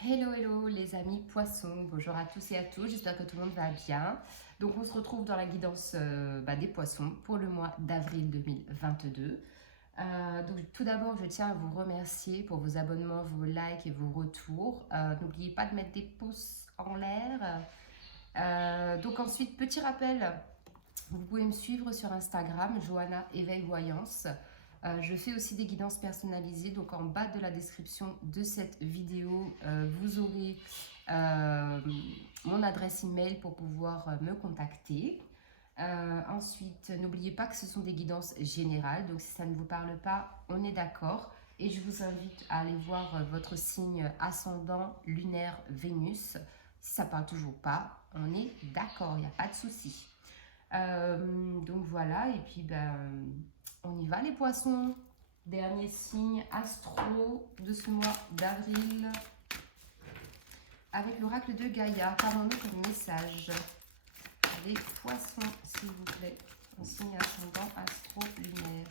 Hello, hello les amis poissons, bonjour à tous et à toutes, j'espère que tout le monde va bien. Donc on se retrouve dans la guidance des poissons pour le mois d'avril 2022. Donc tout d'abord je tiens à vous remercier pour vos abonnements, vos likes et vos retours. N'oubliez pas de mettre des pouces en l'air. Donc ensuite, petit rappel, vous pouvez me suivre sur Instagram, Johanna Éveil Voyance. Je fais aussi des guidances personnalisées, donc en bas de la description de cette vidéo, vous aurez mon adresse email pour pouvoir me contacter. Ensuite, n'oubliez pas que ce sont des guidances générales, donc si ça ne vous parle pas, on est d'accord. Et je vous invite à aller voir votre signe ascendant lunaire Vénus. Si ça ne parle toujours pas, on est d'accord, il n'y a pas de souci. Donc voilà, et puis on y va les poissons. Dernier signe astro de ce mois d'avril avec l'oracle de Gaïa. Qu'avons-nous comme message? Les poissons, s'il vous plaît. Un signe ascendant astro-lunaire.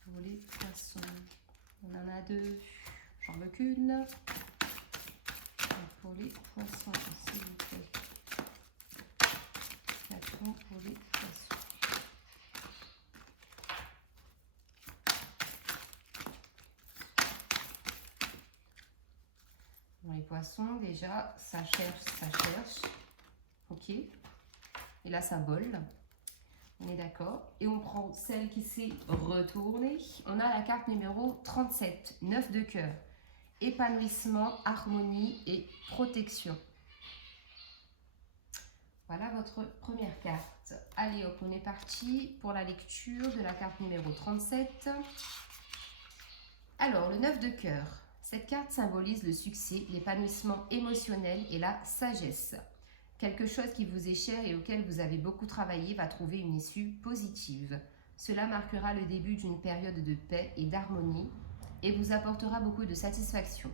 Pour les poissons. On en a deux. J'en veux qu'une. Pour les poissons, s'il vous plaît. Quatre pour les poissons. Bon, les poissons, déjà, ça cherche, ça cherche. Ok. Et là, ça vole. On est d'accord. Et on prend celle qui s'est retournée. On a la carte numéro 37, 9 de cœur. Épanouissement, harmonie et protection. Voilà votre première carte. Allez hop, on est parti pour la lecture de la carte numéro 37. Alors, le 9 de cœur. Cette carte symbolise le succès, l'épanouissement émotionnel et la sagesse. Quelque chose qui vous est cher et auquel vous avez beaucoup travaillé va trouver une issue positive. Cela marquera le début d'une période de paix et d'harmonie et vous apportera beaucoup de satisfaction.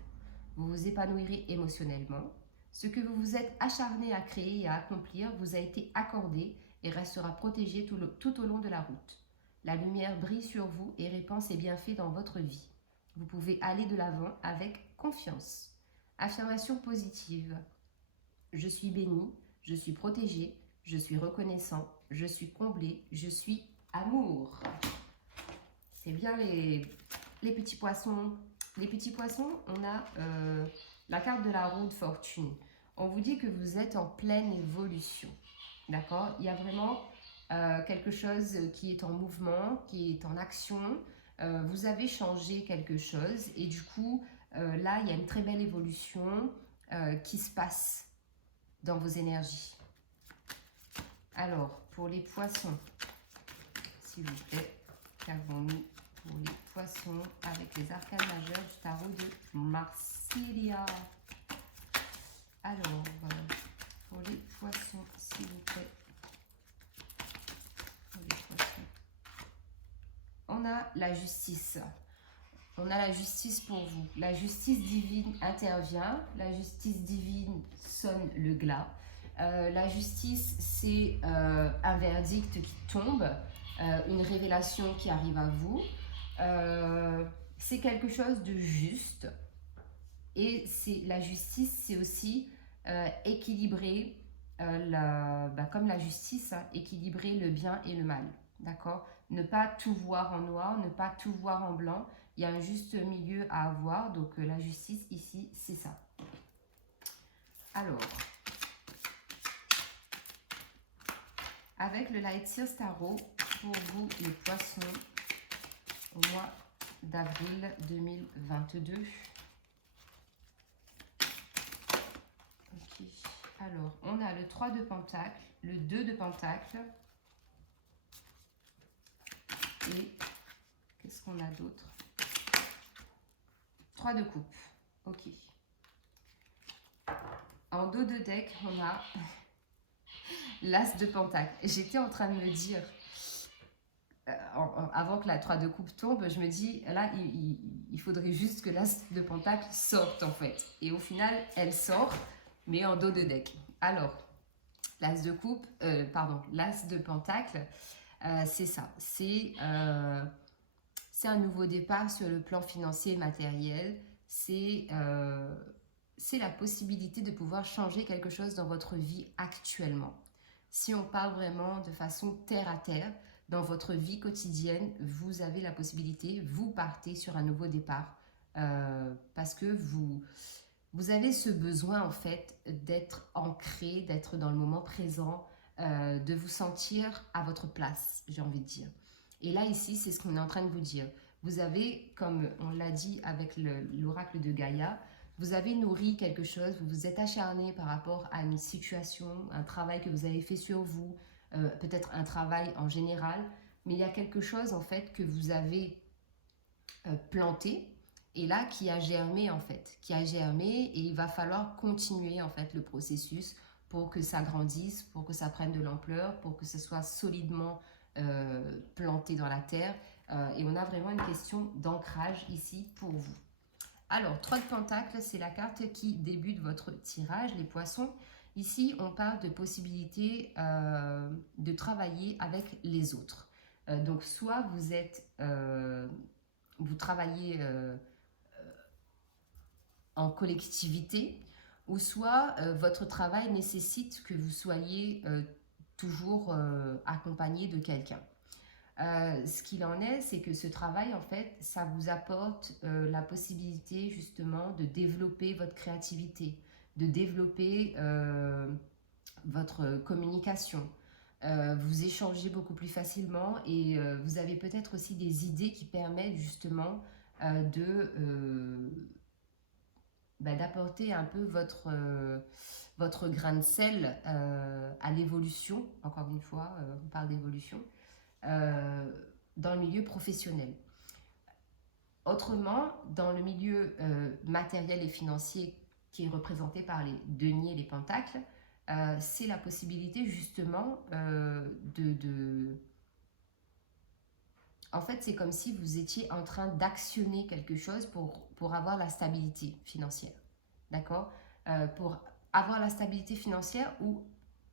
Vous vous épanouirez émotionnellement. Ce que vous vous êtes acharné à créer et à accomplir vous a été accordé et restera protégé tout au long de la route. La lumière brille sur vous et répand ses bienfaits dans votre vie. Vous pouvez aller de l'avant avec confiance. Affirmation positive. Je suis béni, je suis protégé, je suis reconnaissant, je suis comblé, je suis amour. C'est bien les petits poissons. Les petits poissons, on a la carte de la roue de fortune. On vous dit que vous êtes en pleine évolution. D'accord? Il y a vraiment quelque chose qui est en mouvement, qui est en action. Vous avez changé quelque chose et du coup, là, il y a une très belle évolution qui se passe dans vos énergies. Alors, pour les poissons, s'il vous plaît, qu'avons-nous pour les poissons avec les arcanes majeures du tarot de Marsilia? Alors, pour les poissons, s'il vous plaît. Pour les poissons. On a la justice. On a la justice pour vous. La justice divine intervient. La justice divine sonne le glas. La justice, c'est un verdict qui tombe, une révélation qui arrive à vous. C'est quelque chose de juste. Et la justice, c'est aussi équilibrer, comme la justice, hein, équilibrer le bien et le mal. D'accord? Ne pas tout voir en noir, ne pas tout voir en blanc. Il y a un juste milieu à avoir. Donc la justice ici, c'est ça. Alors, avec le Light Sears Tarot, pour vous les poissons, au mois d'avril 2022. Ok. Alors, on a le 3 de Pentacle, le 2 de Pentacle. Et qu'est-ce qu'on a d'autre? 3 de coupe. Ok. En dos de deck, on a l'As de Pentacle. J'étais en train de me dire, avant que la 3 de coupe tombe, je me dis, là, il faudrait juste que l'As de Pentacle sorte, en fait. Et au final, elle sort, mais en dos de deck. Alors, l'As de coupe, l'As de Pentacle, c'est ça. C'est un nouveau départ sur le plan financier et matériel. c'est la possibilité de pouvoir changer quelque chose dans votre vie actuellement. Si on parle vraiment de façon terre à terre, dans votre vie quotidienne, vous avez la possibilité, vous partez sur un nouveau départ parce que vous avez ce besoin en fait d'être ancré, d'être dans le moment présent, de vous sentir à votre place, j'ai envie de dire. Et là ici, c'est ce qu'on est en train de vous dire. Vous avez, comme on l'a dit avec l'oracle de Gaïa, vous avez nourri quelque chose, vous vous êtes acharné par rapport à une situation, un travail que vous avez fait sur vous, peut-être un travail en général, mais il y a quelque chose en fait que vous avez planté et là qui a germé en fait, qui a germé et il va falloir continuer en fait le processus pour que ça grandisse, pour que ça prenne de l'ampleur, pour que ce soit solidement planté dans la terre et on a vraiment une question d'ancrage ici pour vous. Alors, 3 de Pentacles, c'est la carte qui débute votre tirage, les poissons. Ici, on parle de possibilité de travailler avec les autres. Donc, soit vous travaillez en collectivité, ou soit votre travail nécessite que vous soyez toujours accompagné de quelqu'un. Ce qu'il en est, c'est que ce travail, en fait, ça vous apporte la possibilité justement de développer votre créativité, de développer votre communication. Vous échangez beaucoup plus facilement et vous avez peut-être aussi des idées qui permettent justement d'apporter un peu votre grain de sel à l'évolution. Encore une fois, on parle d'évolution. Dans le milieu professionnel. Autrement, dans le milieu matériel et financier qui est représenté par les deniers et les pentacles, c'est la possibilité justement En fait, c'est comme si vous étiez en train d'actionner quelque chose pour avoir la stabilité financière. D'accord Pour avoir la stabilité financière ou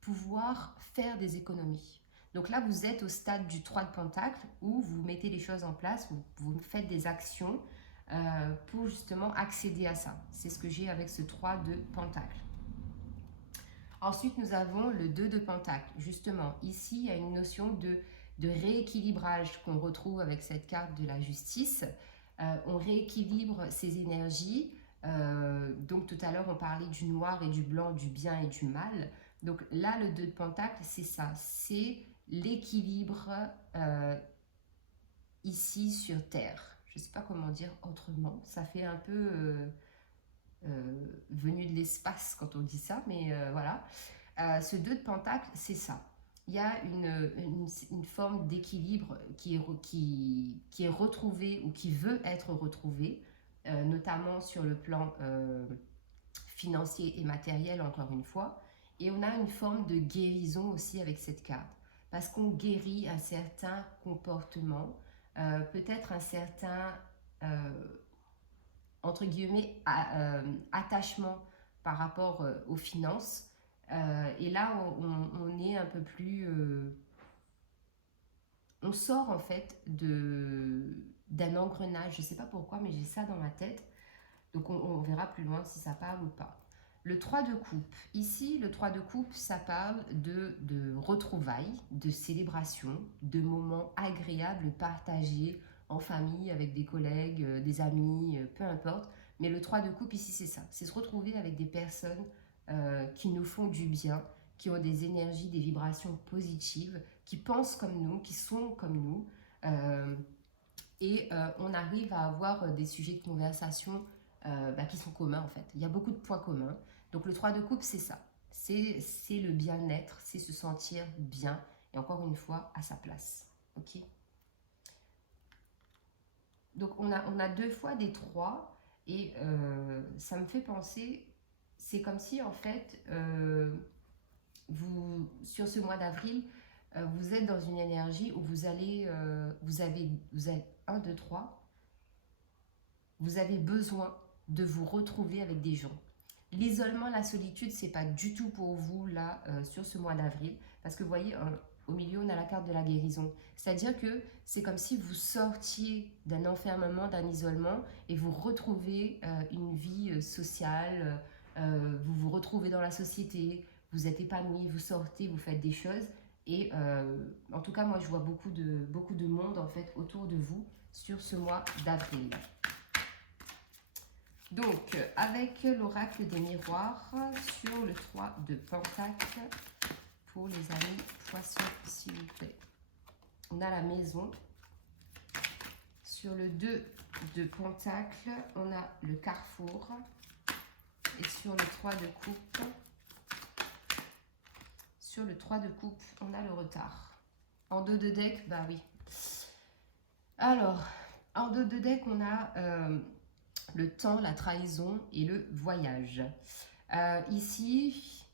pouvoir faire des économies. Donc là, vous êtes au stade du 3 de Pentacle où vous mettez les choses en place, vous faites des actions pour justement accéder à ça. C'est ce que j'ai avec ce 3 de Pentacle. Ensuite, nous avons le 2 de Pentacle. Justement, ici, il y a une notion de rééquilibrage qu'on retrouve avec cette carte de la justice. On rééquilibre ses énergies. Donc tout à l'heure, on parlait du noir et du blanc, du bien et du mal. Donc là, le 2 de Pentacle, c'est ça. C'est l'équilibre ici sur Terre. Je ne sais pas comment dire autrement. Ça fait un peu venu de l'espace quand on dit ça, mais voilà. Ce 2 de Pentacle, c'est ça. Il y a une forme d'équilibre qui est retrouvée ou qui veut être retrouvée, notamment sur le plan financier et matériel, encore une fois. Et on a une forme de guérison aussi avec cette carte, parce qu'on guérit un certain comportement, peut-être un certain, entre guillemets, attachement par rapport aux finances. Et là, on est un peu plus... on sort en fait d'un engrenage. Je ne sais pas pourquoi, mais j'ai ça dans ma tête. Donc on verra plus loin si ça parle ou pas. Le 3 de coupe. Ici, le 3 de coupe, ça parle de retrouvailles, de célébration, de moments agréables partagés en famille, avec des collègues, des amis, peu importe. Mais le 3 de coupe, ici, c'est ça. C'est se retrouver avec des personnes qui nous font du bien, qui ont des énergies, des vibrations positives, qui pensent comme nous, qui sont comme nous. On arrive à avoir des sujets de conversation qui sont communs en fait. Il y a beaucoup de points communs. Donc le 3 de coupe, c'est ça. C'est le bien-être, c'est se sentir bien et encore une fois à sa place. Ok. Donc on a 2 fois des 3 et ça me fait penser, c'est comme si en fait, sur ce mois d'avril, vous êtes dans une énergie où vous avez 1, 2, 3, vous avez besoin de vous retrouver avec des gens. L'isolement, la solitude, c'est pas du tout pour vous là sur ce mois d'avril, parce que vous voyez, au milieu, on a la carte de la guérison. C'est-à-dire que c'est comme si vous sortiez d'un enfermement, d'un isolement, et vous retrouvez une vie sociale, vous vous retrouvez dans la société, vous êtes épanoui, vous sortez, vous faites des choses. Et en tout cas, moi, je vois beaucoup de monde en fait autour de vous sur ce mois d'avril. Donc, avec l'oracle des miroirs sur le 3 de Pentacle, pour les amis poissons, s'il vous plaît. On a la maison. Sur le 2 de Pentacle, on a le carrefour. Et sur le 3 de coupe, on a le retard. En dos de deck, bah oui. Alors, en dos de deck, on a le temps, la trahison et le voyage. Ici,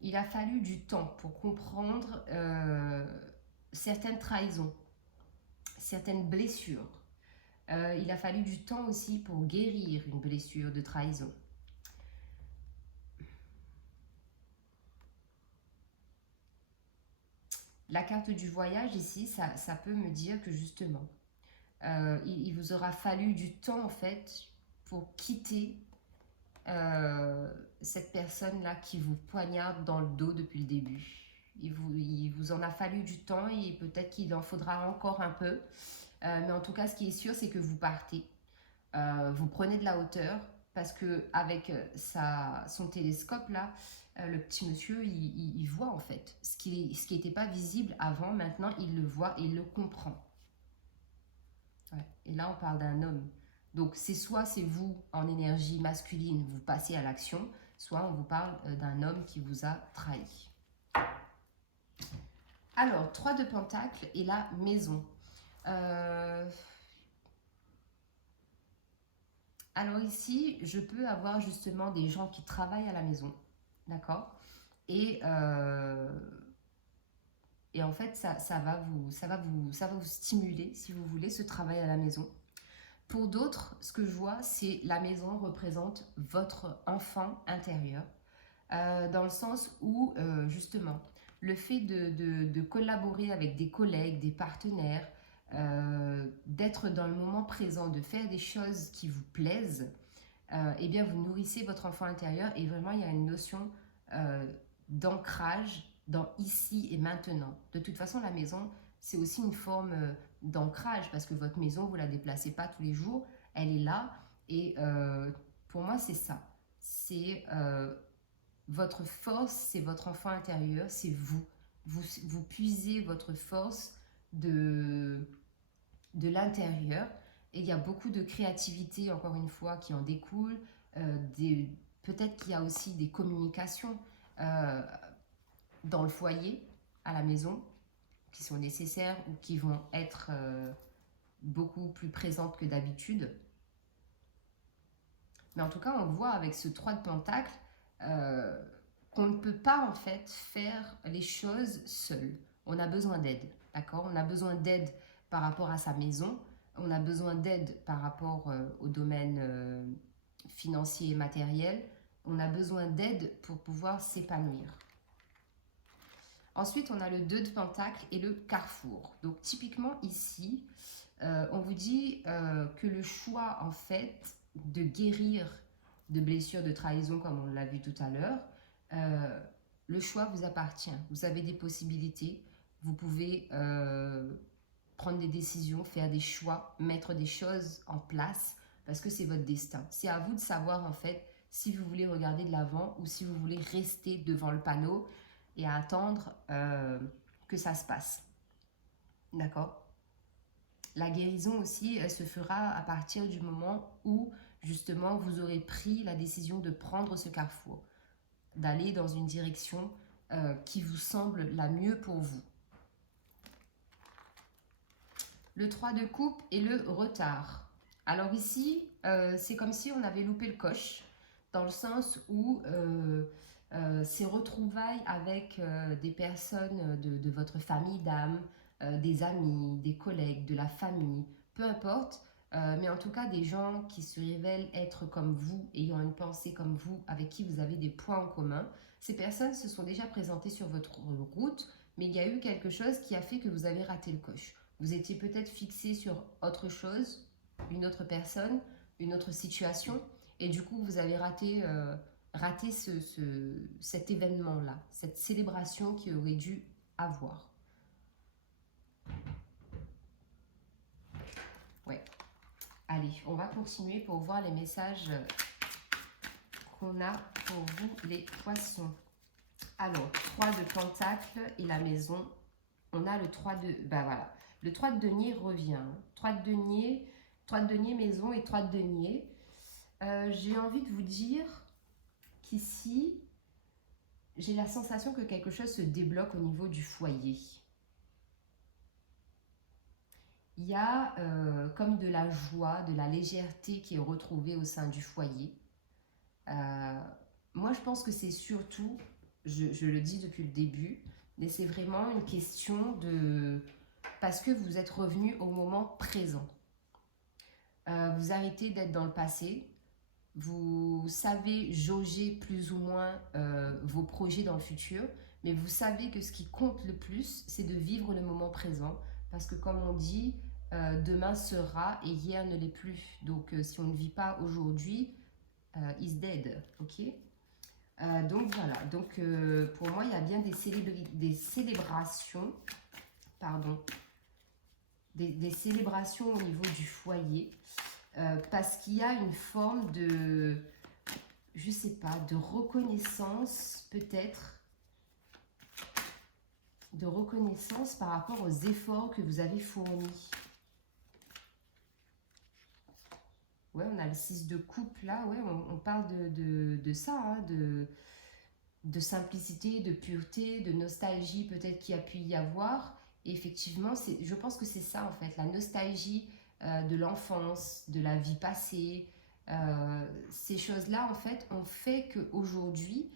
il a fallu du temps pour comprendre certaines trahisons, certaines blessures. Il a fallu du temps aussi pour guérir une blessure de trahison. La carte du voyage ici, ça peut me dire que justement, il vous aura fallu du temps en fait pour quitter cette personne-là qui vous poignarde dans le dos depuis le début. Il vous en a fallu du temps et peut-être qu'il en faudra encore un peu. Mais en tout cas, ce qui est sûr, c'est que vous partez. Vous prenez de la hauteur parce que avec son télescope là, le petit monsieur, il voit en fait ce qui n'était pas visible avant. Maintenant, il le voit et il le comprend. Ouais. Et là, on parle d'un homme. Donc, soit c'est vous en énergie masculine, vous passez à l'action, soit on vous parle d'un homme qui vous a trahi. Alors, 3 de Pentacle et la maison. Alors ici, je peux avoir justement des gens qui travaillent à la maison, d'accord, et en fait, ça va vous stimuler, si vous voulez, ce travail à la maison. Pour d'autres, ce que je vois, c'est la maison représente votre enfant intérieur, dans le sens où, justement, le fait de collaborer avec des collègues, des partenaires, d'être dans le moment présent, de faire des choses qui vous plaisent, eh bien, vous nourrissez votre enfant intérieur et vraiment, il y a une notion d'ancrage dans ici et maintenant. De toute façon, la maison, c'est aussi une forme d'ancrage parce que votre maison, vous ne la déplacez pas tous les jours, elle est là et pour moi, c'est ça. C'est votre force, c'est votre enfant intérieur, c'est vous. Vous puisez votre force de l'intérieur et il y a beaucoup de créativité, encore une fois, qui en découle. Peut-être qu'il y a aussi des communications dans le foyer, à la maison, qui sont nécessaires ou qui vont être beaucoup plus présentes que d'habitude. Mais en tout cas, on voit avec ce 3 de Pentacle qu'on ne peut pas en fait faire les choses seul. On a besoin d'aide, d'accord? On a besoin d'aide par rapport à sa maison, on a besoin d'aide par rapport au domaine financier et matériel, on a besoin d'aide pour pouvoir s'épanouir. Ensuite, on a le 2 de Pentacle et le carrefour. Donc, typiquement ici, on vous dit que le choix, en fait, de guérir de blessures de trahison, comme on l'a vu tout à l'heure, le choix vous appartient. Vous avez des possibilités. Vous pouvez prendre des décisions, faire des choix, mettre des choses en place, parce que c'est votre destin. C'est à vous de savoir, en fait, si vous voulez regarder de l'avant ou si vous voulez rester devant le panneau et à attendre que ça se passe. D'accord? La guérison aussi, elle se fera à partir du moment où, justement, vous aurez pris la décision de prendre ce carrefour, d'aller dans une direction qui vous semble la mieux pour vous. Le 3 de coupe et le retard. Alors ici, c'est comme si on avait loupé le coche, dans le sens où ces retrouvailles avec des personnes de votre famille d'âme, des amis, des collègues, de la famille, peu importe, mais en tout cas des gens qui se révèlent être comme vous, ayant une pensée comme vous, avec qui vous avez des points en commun. Ces personnes se sont déjà présentées sur votre route, mais il y a eu quelque chose qui a fait que vous avez raté le coche. Vous étiez peut-être fixé sur autre chose, une autre personne, une autre situation, et du coup vous avez raté, cet événement-là, cette célébration qui aurait dû avoir. Ouais. Allez, on va continuer pour voir les messages qu'on a pour vous, les poissons. Alors, 3 de Pentacle et la maison. On a le 3 de... Ben voilà. Le 3 de denier revient. 3 de denier maison et 3 de denier. J'ai envie de vous dire qu'ici, j'ai la sensation que quelque chose se débloque au niveau du foyer. Il y a comme de la joie, de la légèreté qui est retrouvée au sein du foyer. Moi, je pense que c'est surtout, je le dis depuis le début, mais c'est vraiment une question de... Parce que vous êtes revenu au moment présent. Vous arrêtez d'être dans le passé. Vous savez jauger plus ou moins vos projets dans le futur, mais vous savez que ce qui compte le plus, c'est de vivre le moment présent. Parce que comme on dit, demain sera et hier ne l'est plus. Donc si on ne vit pas aujourd'hui, is dead, ok. Donc voilà, donc pour moi il y a bien des célébrations, pardon, des célébrations au niveau du foyer, parce qu'il y a une forme de, je sais pas, de reconnaissance peut-être, de reconnaissance par rapport aux efforts que vous avez fournis. Ouais, on a le 6 de coupe là, ouais, on parle de ça, hein, de simplicité, de pureté, de nostalgie peut-être qu'il y a pu y avoir. Et effectivement, je pense que c'est ça en fait, la nostalgie de l'enfance, de la vie passée. Ces choses-là en fait ont fait qu'aujourd'hui,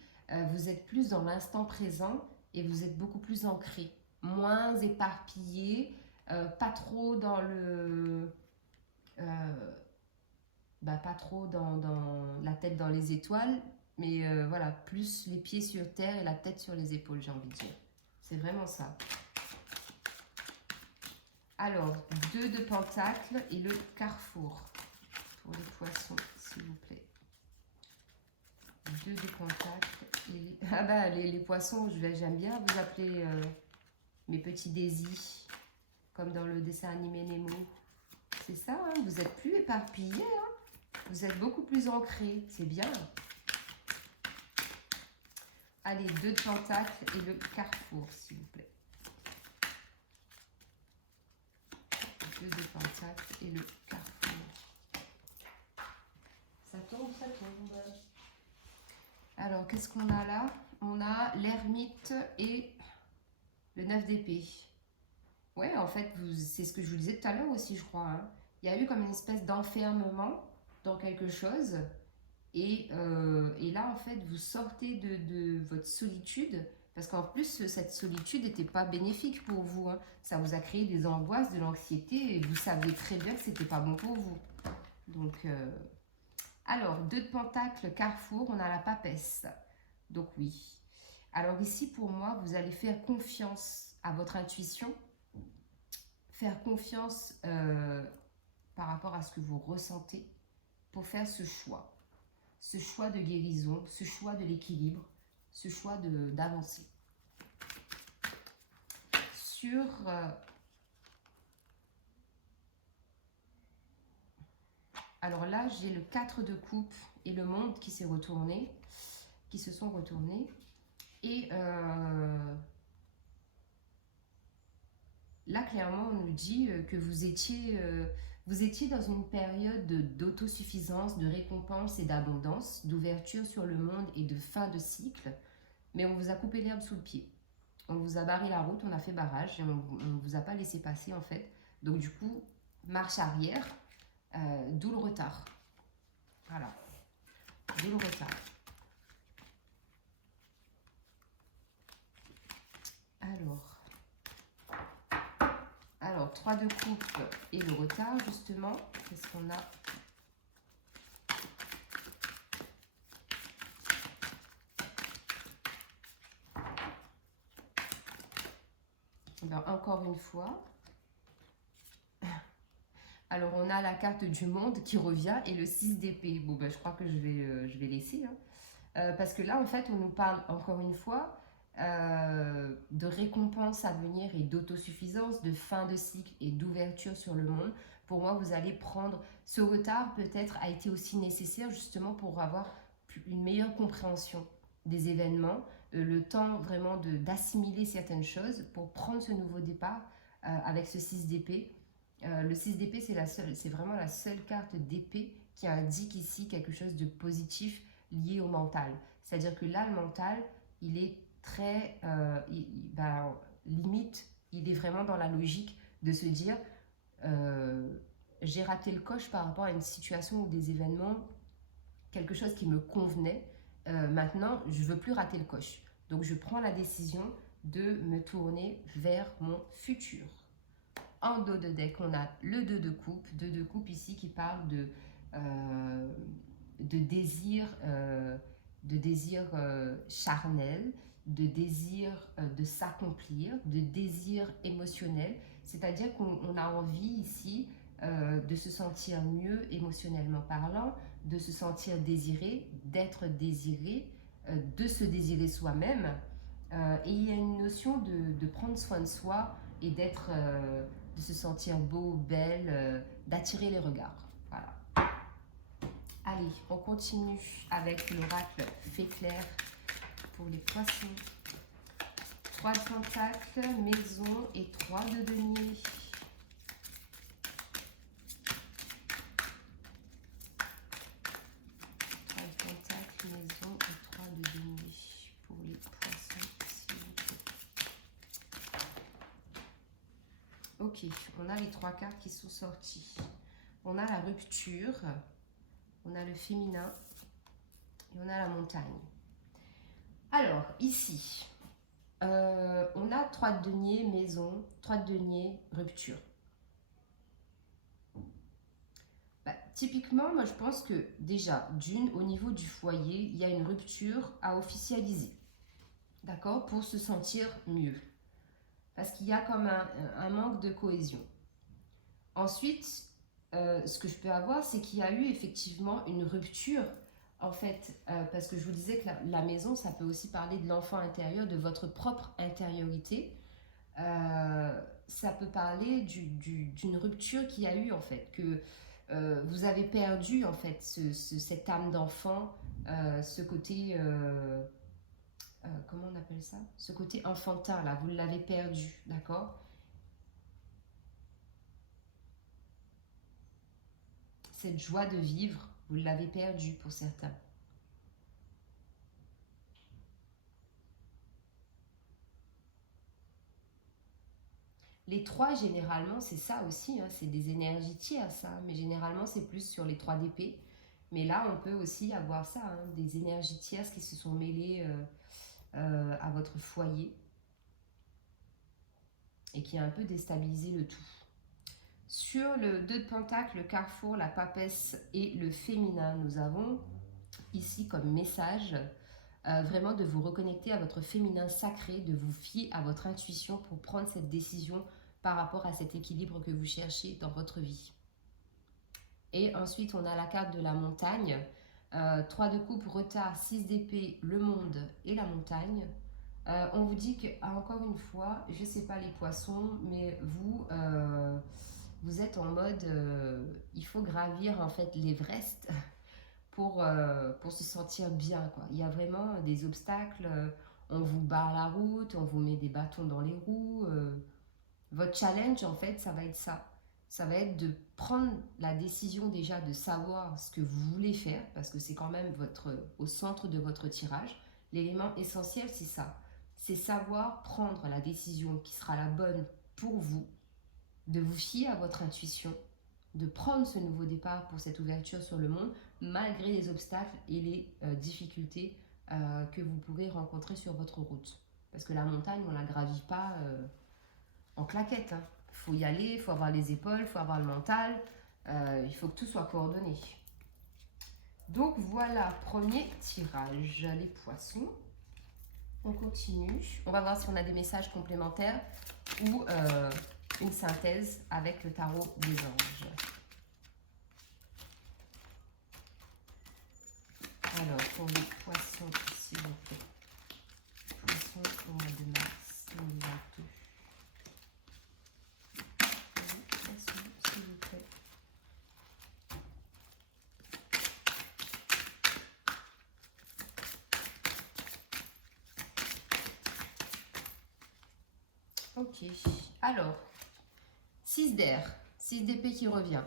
vous êtes plus dans l'instant présent et vous êtes beaucoup plus ancré, moins éparpillé, pas trop dans le... pas trop dans la tête dans les étoiles, mais voilà, plus les pieds sur terre et la tête sur les épaules, j'ai envie de dire. C'est vraiment ça. Alors, 2 de Pentacle et le carrefour. Pour les poissons, s'il vous plaît. 2 de Pentacle et les... Ah bah, les poissons, j'aime bien vous appeler mes petits Daisy, comme dans le dessin animé Nemo. C'est ça, hein, vous êtes plus éparpillés, hein. Vous êtes beaucoup plus ancrés, c'est bien. Allez, 2 de Pentacle et le carrefour, s'il vous plaît. 2 de Pentacle et le carrefour. Ça tombe, ça tombe. Alors, qu'est-ce qu'on a là? On a l'ermite et le 9 d'épée. Ouais, en fait, c'est ce que je vous disais tout à l'heure aussi, je crois. Hein. Il y a eu comme une espèce d'enfermement dans quelque chose. Et là, en fait, vous sortez de votre solitude, parce qu'en plus, cette solitude n'était pas bénéfique pour vous. Hein. Ça vous a créé des angoisses, de l'anxiété, et vous saviez très bien que ce n'était pas bon pour vous. Donc, alors, 2 de Pentacle, carrefour, on a la papesse. Donc oui. Alors ici, pour moi, vous allez faire confiance à votre intuition, faire confiance par rapport à ce que vous ressentez pour faire ce choix. Ce choix de guérison, ce choix de l'équilibre, ce choix d'avancer. Sur alors là, j'ai le 4 de coupe et le monde qui s'est retourné, qui se sont retournés. Et là, clairement, on nous dit que vous étiez dans une période d'autosuffisance, de récompense et d'abondance, d'ouverture sur le monde et de fin de cycle, mais on vous a coupé l'herbe sous le pied. On vous a barré la route, on a fait barrage et on ne vous a pas laissé passer en fait. Donc du coup, marche arrière, d'où le retard. Voilà, d'où le retard. Alors, 3 de coupe et le retard, justement. Qu'est-ce qu'on a? Ben, encore une fois. Alors, on a la carte du monde qui revient et le 6 d'épée. Bon, ben, je crois que je vais laisser. Hein. Parce que là, en fait, on nous parle encore une fois de récompense à venir et d'autosuffisance, de fin de cycle et d'ouverture sur le monde. Pour moi, vous allez prendre ce retard, peut-être, a été aussi nécessaire justement pour avoir une meilleure compréhension des événements, le temps vraiment d'assimiler certaines choses pour prendre ce nouveau départ avec ce 6 d'épée. Le 6 d'épée, c'est vraiment la seule carte d'épée qui indique ici quelque chose de positif lié au mental. C'est-à-dire que là, le mental, il est très limite, il est vraiment dans la logique de se dire j'ai raté le coche par rapport à une situation ou des événements, quelque chose qui me convenait. Maintenant, je ne veux plus rater le coche. Donc, je prends la décision de me tourner vers mon futur. En dos de deck, on a le 2 de coupe. 2 de coupe ici qui parle de désir charnel, de désir de s'accomplir, de désir émotionnel. C'est-à-dire qu'on a envie ici de se sentir mieux émotionnellement parlant, de se sentir désiré, d'être désiré, de se désirer soi-même. Et il y a une notion de prendre soin de soi et de se sentir beau, belle, d'attirer les regards. Voilà. Allez, on continue avec l'oracle Fée claire pour les poissons. 3 de pentacles, maison et 3 de denier. Maison et 3 de denier pour les poissons, s'il vous plaît. Ok, on a les 3 cartes qui sont sorties. On a la rupture, on a le féminin et on a la montagne. Alors, ici, on a 3 de denier, maison, 3 de denier, rupture. Typiquement, moi je pense que déjà, au niveau du foyer, il y a une rupture à officialiser. D'accord? Pour se sentir mieux. Parce qu'il y a comme un manque de cohésion. Ensuite, ce que je peux avoir, c'est qu'il y a eu effectivement une rupture. En fait, parce que je vous disais que la maison, ça peut aussi parler de l'enfant intérieur, de votre propre intériorité. Ça peut parler d'une rupture qu'il y a eu en fait, que vous avez perdu en fait cette âme d'enfant, ce côté, comment on appelle ça? Ce côté enfantin là, vous l'avez perdu, d'accord? Cette joie de vivre, vous l'avez perdue pour certains. Les 3, généralement, c'est ça aussi, hein, c'est des énergies tierces, hein, mais généralement, c'est plus sur les 3 d'épée. Mais là, on peut aussi avoir ça, hein, des énergies tierces qui se sont mêlées à votre foyer et qui a un peu déstabilisé le tout. Sur le 2 de pentacle, le carrefour, la papesse et le féminin, nous avons ici comme message vraiment de vous reconnecter à votre féminin sacré, de vous fier à votre intuition pour prendre cette décision par rapport à cet équilibre que vous cherchez dans votre vie. Et ensuite, on a la carte de la montagne. 3 de coupe, retard, 6 d'épée, le monde et la montagne. On vous dit que, encore une fois, je ne sais pas les poissons, mais vous êtes en mode, il faut gravir en fait l'Everest pour se sentir bien, quoi. Il y a vraiment des obstacles, on vous barre la route, on vous met des bâtons dans les roues. Votre challenge, en fait, ça va être ça. Ça va être de prendre la décision déjà de savoir ce que vous voulez faire, parce que c'est quand même au centre de votre tirage. L'élément essentiel, c'est ça. C'est savoir prendre la décision qui sera la bonne pour vous, de vous fier à votre intuition, de prendre ce nouveau départ pour cette ouverture sur le monde, malgré les obstacles et les difficultés que vous pourrez rencontrer sur votre route. Parce que la montagne, on ne la gravit pas en claquette. Hein. Il faut y aller, il faut avoir les épaules, il faut avoir le mental, il faut que tout soit coordonné. Donc voilà, premier tirage, les poissons. On continue. On va voir si on a des messages complémentaires ou une synthèse avec le tarot des anges. Alors, pour les poissons, s'il vous plaît. Poissons au mois de mars 2022. Pour les poissons, s'il vous plaît. Ok, alors, 6 d'air, 6 d'épée qui revient.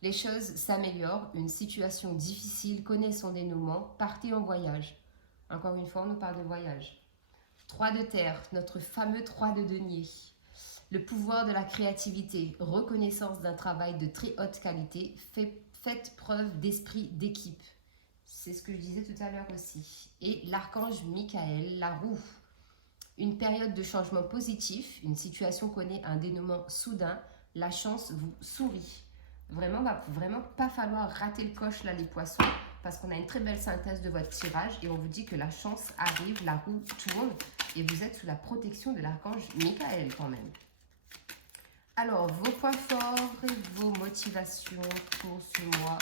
Les choses s'améliorent, une situation difficile connaît son dénouement, partez en voyage. Encore une fois, on nous parle de voyage. 3 de terre, notre fameux 3 de denier. Le pouvoir de la créativité, reconnaissance d'un travail de très haute qualité, faites preuve d'esprit d'équipe. C'est ce que je disais tout à l'heure aussi. Et l'archange Michael, la roue. Une période de changement positif, une situation connaît un dénouement soudain, la chance vous sourit. Vraiment, va vraiment pas falloir rater le coche là les poissons, parce qu'on a une très belle synthèse de votre tirage et on vous dit que la chance arrive, la roue tourne et vous êtes sous la protection de l'archange Michael quand même. Alors, vos points forts et vos motivations pour ce mois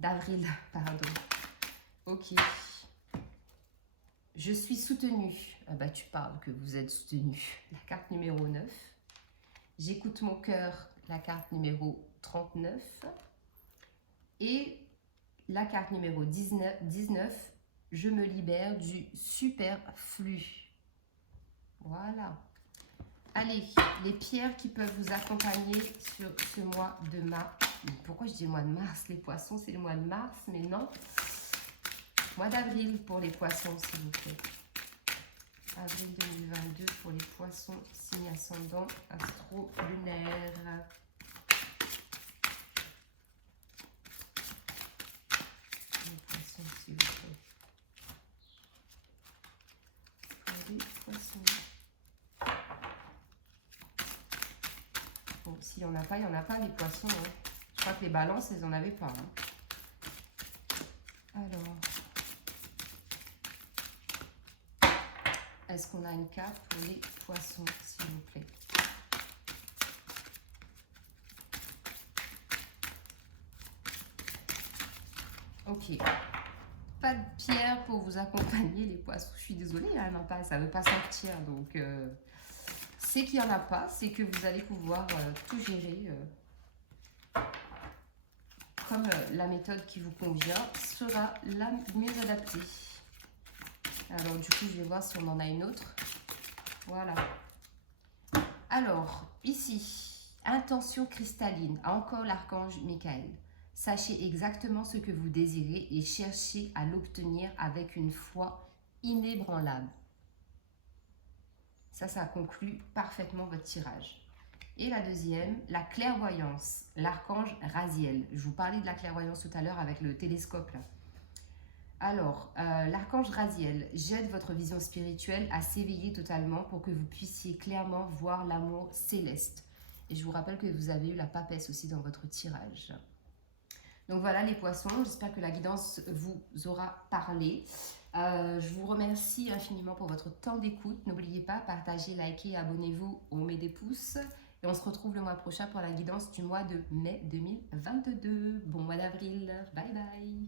d'avril, pardon. Ok. Je suis soutenue. Ah bah, tu parles que vous êtes soutenu. La carte numéro 9. J'écoute mon cœur, la carte numéro 39. Et la carte numéro 19, je me libère du superflu. Voilà. Allez, les pierres qui peuvent vous accompagner sur ce mois de mars. Pourquoi je dis le mois de mars? Les poissons, c'est le mois de mars, mais non. Mois d'avril pour les poissons, s'il vous plaît. Avril 2022 pour les poissons, signe ascendant, astro-lunaire. Les poissons, s'il vous plaît. Pour les poissons. Bon, s'il n'y en a pas, il n'y en a pas, les poissons. Hein. Je crois que les balances, ils n'en avaient pas. Hein. Alors... Est-ce qu'on a une carte pour les poissons, s'il vous plaît? Ok. Pas de pierre pour vous accompagner, les poissons. Je suis désolée, hein, non, pas, ça ne veut pas sortir. Donc, c'est qu'il n'y en a pas. C'est que vous allez pouvoir tout gérer comme la méthode qui vous convient sera la mieux adaptée. Alors, du coup, je vais voir si on en a une autre. Voilà. Alors, ici, intention cristalline. Encore l'archange Michael. Sachez exactement ce que vous désirez et cherchez à l'obtenir avec une foi inébranlable. Ça conclut parfaitement votre tirage. Et la deuxième, la clairvoyance. L'archange Raziel. Je vous parlais de la clairvoyance tout à l'heure avec le télescope, là. Alors, l'archange Raziel jette votre vision spirituelle à s'éveiller totalement pour que vous puissiez clairement voir l'amour céleste. Et je vous rappelle que vous avez eu la papesse aussi dans votre tirage. Donc voilà les poissons, j'espère que la guidance vous aura parlé. Je vous remercie infiniment pour votre temps d'écoute. N'oubliez pas, partagez, likez, abonnez-vous, on met des pouces. Et on se retrouve le mois prochain pour la guidance du mois de mai 2022. Bon mois d'avril, bye bye.